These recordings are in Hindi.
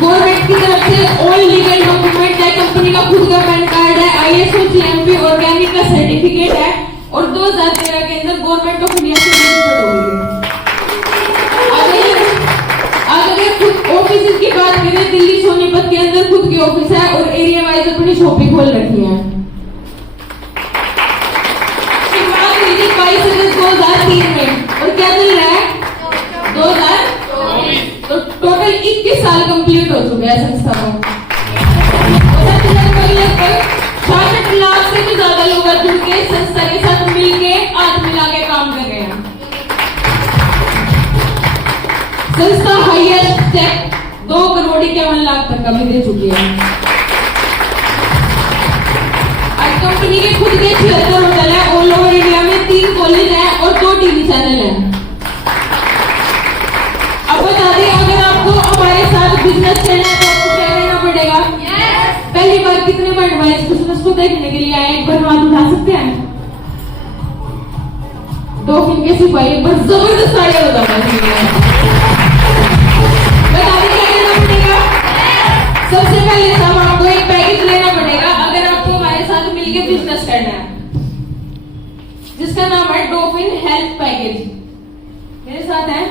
गवर्नमेंट की तरफ से ऑल लीगल डॉक्यूमेंट है, कंपनी का खुद का पैन कार्ड है, ISO GMP ऑर्गेनिक का सर्टिफिकेट है और 2013 के अंदर गवर्नमेंट ऑफ इंडिया से रजिस्टर्ड हो गई है। अगर खुद ऑफिस की बात करें, दिल्ली सोनीपत के अंदर खुद की ऑफिस है और एरिया वाइज अपनी शॉपिंग खोल रखी है। 22 अगस्त 2003 में और क्या चल रहा है 2024, तो टोटल 21 साल कंप्लीट हो चुके हैं संस्था को। लगभग 66 लाख से भी ज्यादा लोग जुड़ के संस्था के साथ मिलके हाथ मिला के काम कर रहे हैं। संस्था हाईएस्ट चेक 2 करोड़ 51 लाख तक का भी दे चुकी है। आज कंपनी के खुद के 76 होटल है, ऑल ओवर इंडिया में 3 कॉलेज है और 2 टीवी चैनल है। अब बता दें, अगर आपको हमारे साथ बिजनेस करना है तो आपको क्या करना पड़ेगा? पहली बार कितने बार इस बिजनेस को देखने के लिए आए, एक बार हाथ उठा सकते हैं? डॉल्फिन के सिपाही एक बार जबरदस्त आइडिया बताना चाहिए। बता दें क्या करना पड़ेगा? सबसे पहले सब आपको एक पैकेज लेना पड़ेगा अगर आपको हमारे साथ मिलकर बिजनेस करना है, जिसका नाम है डॉल्फिन हेल्थ पैकेज। मेरे साथ है?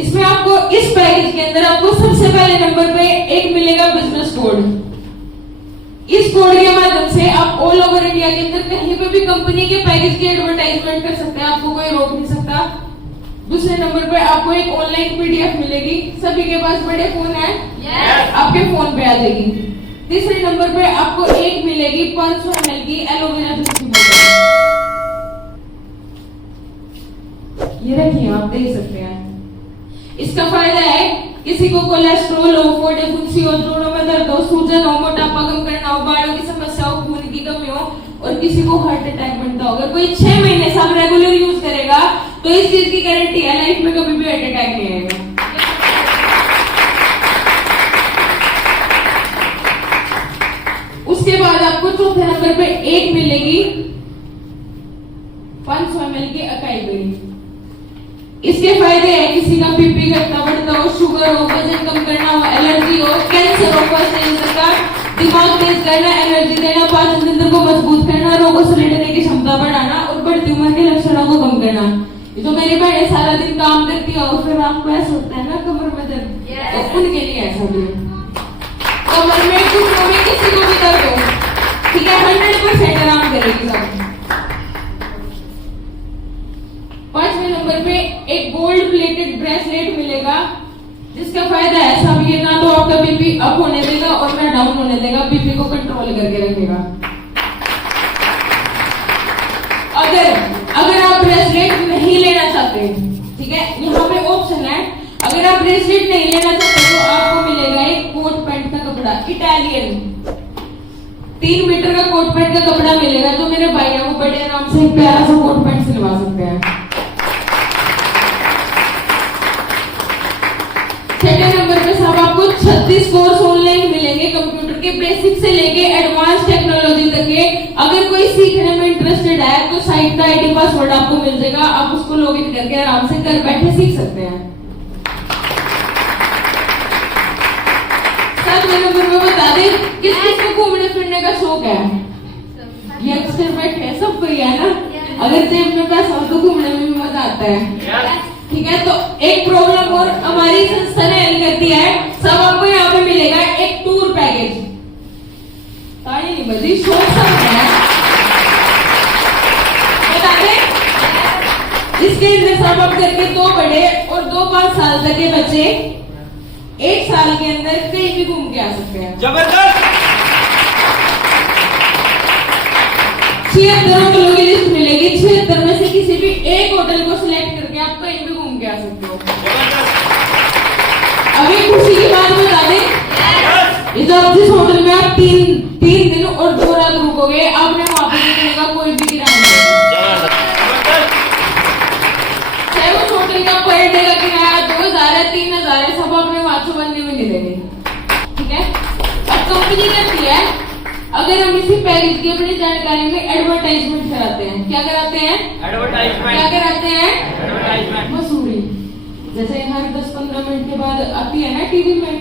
इसमें आपको इस पैकेज के अंदर आपको सबसे पहले नंबर पे एक मिलेगा बिजनेस कोड। इस कोड के माध्यम से आप ऑल ओवर इंडिया के अंदर कहीं पे भी कंपनी के पैकेज की एडवर्टाइजमेंट कर सकते हैं, आपको कोई रोक नहीं सकता। दूसरे नंबर पे आपको एक ऑनलाइन PDF मिलेगी, सभी के पास बड़े फोन है, आपके फोन पे आ जाएगी। तीसरे नंबर पे आपको एक मिलेगी 500 ml की एलोवेरा जूस की बोतल। ये रखिए, आप देख सकते हैं। इसका फायदा है किसी को कोलेस्ट्रॉल हो, फोड़े फुंसी हो, जोड़ों में दर्द हो, सूजन हो, मोटापा कम करना हो, बालों की समस्या हो, खून की कमी हो और किसी को हार्ट अटैक बनता हो। अगर कोई 6 महीने से आप रेगुलर यूज करेगा तो इस चीज की गारंटी है लाइफ में कभी भी हार्ट अटैक नहीं आएगा। उसके बाद आपको चौथे नंबर पे एक मिलेगी 500 ml की अकाई बेरी। इसके फायदे हैं किसी का बीपी घटना बढ़ता हो, शुगर हो, वजन कम करना हो, एलर्जी हो, कैंसर हो, कैंसर का दिमाग तेज करना, एनर्जी देना, पाचन तंत्र को मजबूत करना, रोगों से लड़ने की क्षमता बढ़ाना और बढ़ती उम्र के लक्षणों को कम करना। जो मेरी बहनें सारा दिन काम करती है और फिर आपको ऐसा होता है ना कमर में दर्द, तो उनके लिए ऐसा भी है। कमर में घुटनों में किसी को भी दर्द हो, ठीक है, 100% आराम करेगी सब। 5वें नंबर पे एक गोल्ड प्लेटेड ब्रेसलेट मिलेगा, जिसका फायदा है सब ये ना तो आपका बीपी अप होने देगा और ना डाउन होने देगा, बीपी को कंट्रोल करके रखेगा। अगर आप ब्रेसलेट नहीं लेना चाहते, ठीक है, यहाँ पे ऑप्शन है, अगर आप ब्रेसलेट नहीं लेना चाहते तो आपको मिलेगा एक कोट पैंट का कपड़ा, इटालियन 3 मीटर का कोट पैंट का कपड़ा मिलेगा। जो मेरे भाई है वो बड़े आराम से प्यारा सा कोट पैंट सिलवा सकते हैं। 6 नंबर पे साहब आपको 36 कोर्स ऑनलाइन मिलेंगे, कंप्यूटर के बेसिक से लेके एडवांस टेक्नोलॉजी तक के। अगर कोई सीखने में इंटरेस्टेड है तो साइट का ID पासवर्ड आपको मिल जाएगा, आप उसको लॉगिन करके आराम से घर बैठे सीख सकते हैं। 7वें नंबर पे बता दें किस किस को घूमने फिरने का शौक है? यंगस्टर बैठे हैं, सब कोई है ना। अगर जेब में पैसा हो तो घूमने में भी मजा आता है, ठीक है। तो एक प्रॉब्लम और हमारी संस्था ने हल कर दिया है, सब आपको यहाँ पे मिलेगा एक टूर पैकेज। ताली नहीं बजी, शौक सब है, बता दें। इसके अंदर सब आप करके 2 बड़े और 2 5 साल तक के बच्चे 1 साल के अंदर कहीं भी घूम के आ सकते हैं। जबरदस्त। 76 होटलों की लिस्ट मिलेगी, 76 में से किसी भी एक होटल को सिलेक्ट करके आप कहीं भी घूम के आ सकते हो। अभी खुशी की बात बता दें, जिस होटल में आप 3 दिन और 2 रात रुकोगे, आपने वहां पर रुकने का कोई भी किराया नहीं, चाहे उस होटल का पर डे का किराया 2000 है, 3000 है, सब आपने वहां से बनने में मिलेंगे, ठीक है। अब कंपनी करती है, अगर हम इसी पैकेज की अपनी जानकारी में एडवर्टाइजमेंट कराते हैं, क्या कराते हैं? एडवर्टाइजमेंट। क्या कराते हैं? एडवर्टाइजमेंट। मसूरी जैसे हर 10-15 मिनट के बाद आती है ना टीवी में,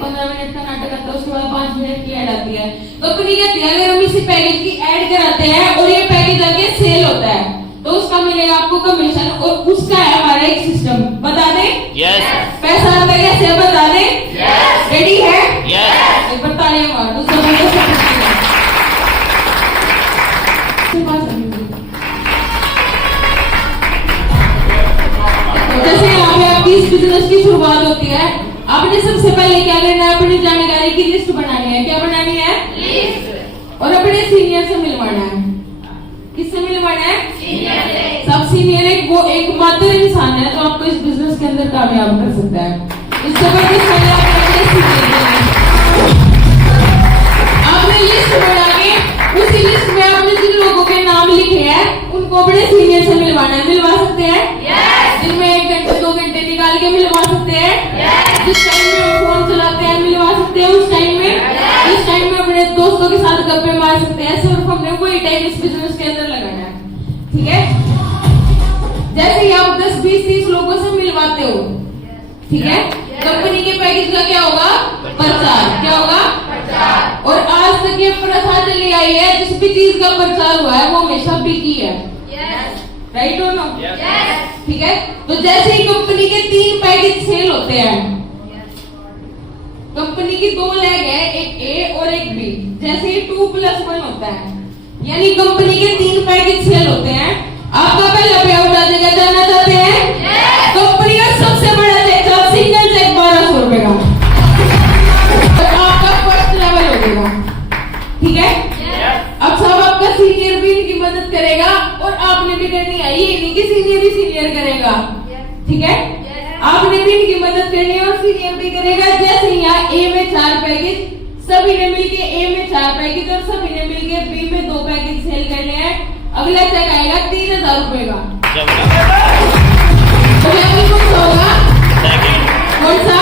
15 मिनट का नाटक आता है, उसके बाद 5 मिनट की ऐड आती है। कंपनी कहती है अगर हम इसी पैकेज की ऐड कराते हैं और ये पैकेज आगे सेल होता है तो उसका मिलेगा आपको कमीशन, और उसका है हमारा एक सिस्टम। बता दें? यस। पैसा आता है कैसे, बता दें? यस। रेडी है? यस। एक बार तालियां मार दो सब लोग। जैसे यहाँ पे आपकी इस बिजनेस की शुरुआत होती है, आपने सबसे पहले क्या करना है, अपनी जानकारी की लिस्ट बनानी है। क्या बनानी है? लिस्ट। और अपने सीनियर से मिलवाना है। किससे मिलवाना है? सीनियर से। सब सीनियर एक मात्र इंसान है जो आपको इस बिजनेस के अंदर कामयाब कर सकता है। इससे आपने लिस्ट बना के उसी लिस्ट में आपने जिन लोगों के नाम लिखे हैं उनको अपने सीनियर से मिलवाना है। मिलवा सकते हैं? यस। दिन में 1 घंटे 2 घंटे निकाल के मिलवा सकते हैं? यस। जिस टाइम में हम फोन चलाते हैं मिलवा सकते हैं उस टाइम में? इस टाइम में अपने दोस्तों के साथ गप्पे मार सकते हैं। सिर्फ हमने वही टाइम इस बिजनेस के अंदर लगाना है, ठीक है? जैसे ही आप 10, 20, 30 लोगों से मिलवाते हो, ठीक है, कंपनी के पैकेज का क्या होगा? प्रचार। क्या होगा? प्रचार। और आज तक ये प्रथा चली आई है, जिस भी चीज का प्रचार हुआ है वो हमेशा बिकी है। राइट और नो? ठीक है। तो जैसे ही कंपनी के 3 पैकेज सेल होते हैं, कंपनी की 2 लेग है, एक ए और एक बी। जैसे ही 2+1 होता है, यानी कंपनी के 3 पैकेज सेल होते हैं, आपका पहला पे आउट आ जाएगा। जानना चाहते हैं? कंपनी का सबसे बड़ा चेक, आप सिंगल चेक 1200 रुपए का, और आपका फर्स्ट लेवल हो जाएगा, ठीक है? अब सब आपका सीनियर भी इनकी मदद करेगा और आपने भी करनी है, ये नहीं कि सीनियर ही सीनियर करेगा, ठीक है? आपने भी इनकी मदद करनी है और सीनियर भी करेगा। जैसे यहाँ ए में 4 पैकेज, सभी ने मिलके ए में 4 पैकेज और सभी ने मिलके बी में 2 पैकेज सेल करने हैं। अगला चेक आएगा 3000 रुपए का। तो लेवल कौन सा होगा? कौन सा?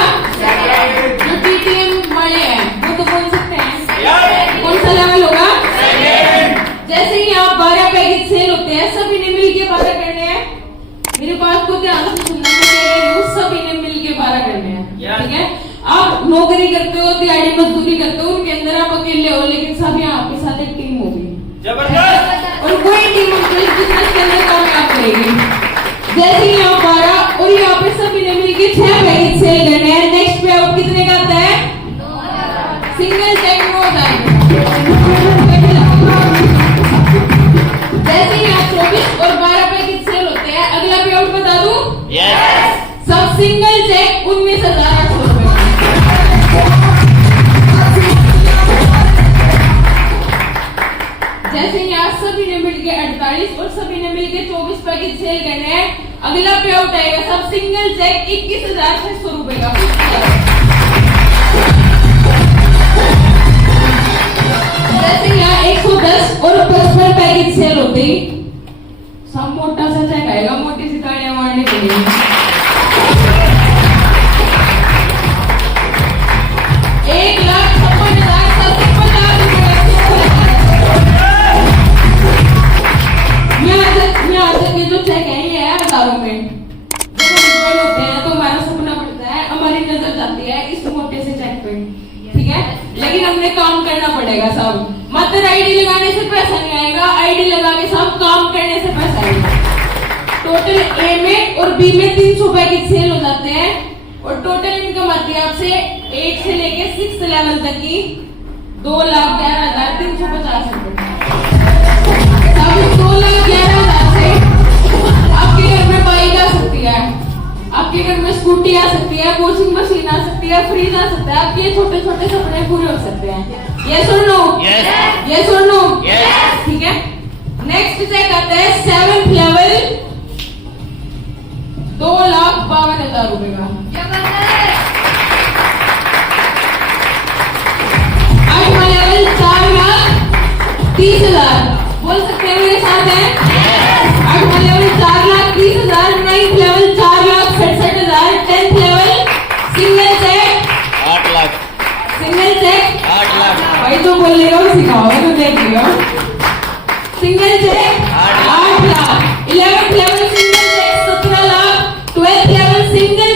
जो टीटीएम वाले हैं वो तो बोल सकते हैं। कौन सा लेवल होगा? जैसे ही आप 12 पैकेज सेल होते हैं, सभी ने मिलके 12 करने हैं। मेरी बात को ध्यान से सुनना, सभी ने मिलके 12 करने हैं, ठीक है? आप नौकरी करते हो, दिहाड़ी मजदूरी करते हो, उनके अंदर आप अकेले हो, लेकिन सब यहाँ आपके साथ एक टीम होगी, जबरदस्त। और कोई टीम उनको इस बिजनेस के अंदर कामयाब करेगी। जैसे ही यहाँ 12 और यहाँ पे सभी ने मिलके 6 पैकेज सेल करने हैं। नेक्स्ट पे आप कितने का आता है? Single check 9000। जैसे ही यहाँ 24 और 12 पैकेज सेल होते हैं, अगला पे आउट बता दूं? यस। सब सिंगल चेक 19,800 रुपए। जैसे यहाँ सभी ने मिलके 48 और सभी ने मिलके 24 पैकेज सेल करने हैं, अगला पे आउट आएगा सब सिंगल चेक 21,600 रुपए का। जैसे यहाँ 110 और 55 पैकेज सेल होते ही सब मोटा सा चेक आएगा, मोटी सी ताड़ियां मारने के लिए। 1,56,750 रुपए। यहाँ तक के जो चेक है ये है हजारों में। जब हम ज्वाइन होते हैं तो हमारा सपना बढ़ता है, हमारी नजर जाती है इस मोटे से चेक पे, ठीक है? लेकिन हमने काम करना पड़ेगा सब। मात्र आईडी लगाने से पैसा नहीं आएगा, आईडी लगा के सब काम करने से पैसा आएगा। टोटल ए में और बी में 300 पैकेज सेल हो जाते हैं और टोटल इनकम आती है आपसे 8 से लेके 6 लेवल तक की 2,11,350 रुपए। 2,11,000 से आपके घर में बाइक आ सकती है, आपके घर में स्कूटी आ सकती है, वॉशिंग मशीन आ सकती है, फ्रिज आ सकता है, आपके छोटे छोटे सपने पूरे हो सकते हैं। यस और नो? यस और नो? ठीक है। नेक्स्ट चेक आता है 7th लेवल 2,52,000 रुपए का। 8वां लेवल 4,30,000। बोल सकते हैं मेरे साथ हैं? 8वां level 4,30,000। 9th level 4,67,000। 10th level single cheque 8 lakh. Single cheque 8 lakh. भाई जो बोलेगा वो सिखाओगे तो देख लियो। Single cheque 8 lakh. 11th level single cheque 17 lakh. 12th level single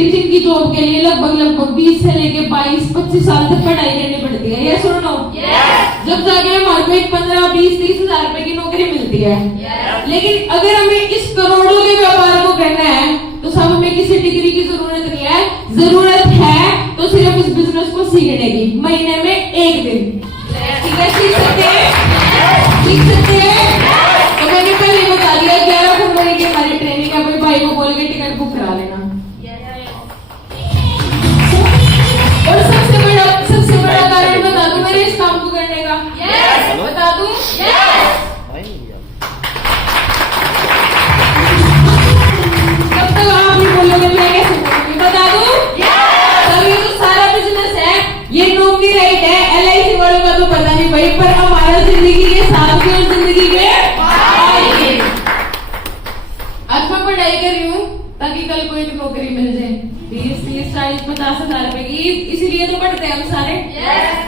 teaching की जॉब के लिए लगभग 20 से लेके 22-25 साल तक पढ़ाई करनी पड़ती है। यस और नो? जब जाके हमारे को एक 15-20-30 हजार रुपए की नौकरी मिलती है। लेकिन अगर हमें इस करोड़ों के व्यापार को करना है तो सब हमें किसी डिग्री की जरूरत नहीं है। जरूरत है तो सिर्फ इस बिजनेस को सीखने की, महीने में 1 दिन। ठीक है, सीख सकते हैं, सीख सकते हैं। तो मैंने पहले बता दिया 11 फरवरी की हमारी ट्रेनिंग है। कोई भाई को बोल के टिकट बुक करा लेना। और सबसे बड़ा कारण बता दूं मेरे इस काम को करने का। बता दूं? जब तक आप नहीं बोलोगे मैं कैसे बोलूंगी? बता दूं? तब ये तो सारा बिजनेस है, ये नौकरी राइट है। LIC वालों का तो पता नहीं भाई, पर हमारा जिंदगी के साथ भी और जिंदगी के आज मैं पढ़ाई कर रही हूँ ताकि कल को एक नौकरी मिल जाए 20-30-40-50 हजार रुपए की। इसीलिए तो पढ़ते हैं हम सारे।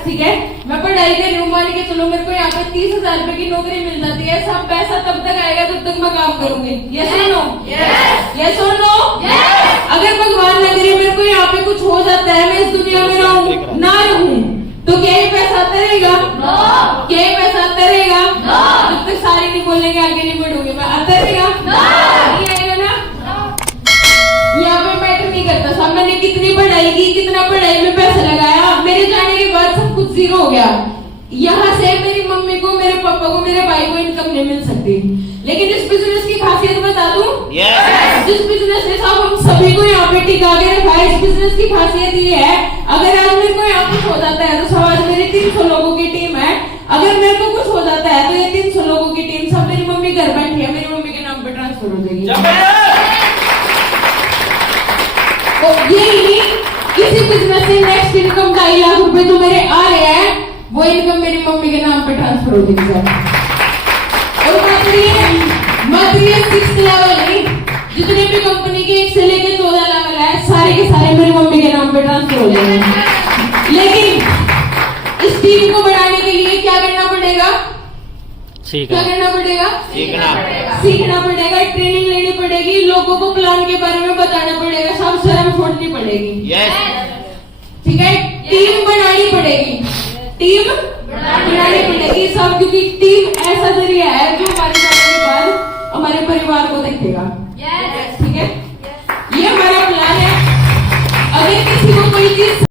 ठीक है, मैं पढ़ाई कर रही हूँ, मान के चलो मेरे को यहाँ पे 30 हजार रुपए की नौकरी मिल जाती है। सब पैसा तब तक आएगा जब तक मैं काम करूंगी। यस और नो? यस और नो? अगर भगवान न करे मेरे को यहाँ पे कुछ हो जाता है, मैं इस दुनिया में रहूं ना रहूं, तो क्या ये पैसा आता रहेगा? क्या ये पैसा आता रहेगा? जब तक सारे नहीं बोलेंगे आगे नहीं बढ़ूंगी मैं, आता रहेगा? नहीं आएगा ना। यहाँ पे मैटर नहीं करता साहब मैंने कितनी पढ़ाई की, कितना पढ़ाई में पैसा लगाया, मेरे जाने के बाद सब कुछ जीरो हो गया। यहाँ से मेरी मम्मी को, मेरे पापा को, मेरे भाई को इनकम नहीं मिल सकती। लेकिन इस बिजनेस की खासियत बता दूं? जिस बिजनेस ने साहब हम सभी को यहाँ पे टिका के रखा है, इस बिजनेस की खासियत ये है, अगर आज मेरे को यहाँ कुछ हो जाता है तो सब आज मेरी 300 लोगों की टीम है। अगर मेरे को कुछ हो जाता है तो ये 300 लोगों की टीम सब मेरी मम्मी घर बैठी है, मेरी मम्मी के नाम पे ट्रांसफर हो जाएगी। तो यही किसी बिजनेस से नेक्स्ट इनकम 2.5 लाख रुपए जो मेरे आ रहे हैं वो इनकम मेरी मम्मी के नाम पे ट्रांसफर हो जाएगी सर। और मात्र ये 6 लेवल नहीं, जितने भी कंपनी के 1 से लेके 14 लेवल है सारे के सारे मेरी मम्मी के नाम पे ट्रांसफर हो जाएंगे। लेकिन इस टीम को बढ़ाने के लिए क्या करना पड़ेगा? क्या करना पड़ेगा? सीखना पड़ेगा, ट्रेनिंग लेनी पड़ेगी, लोगों को प्लान के बारे में बताना पड़ेगा, सब शर्म छोड़नी पड़ेगी। ठीक है, टीम बनानी पड़ेगी, टीम बनानी पड़ेगी सब, क्योंकि टीम ऐसा जरिया है जो हमारे जाने के बाद हमारे परिवार को देखेगा। ठीक है, ये हमारा प्लान है।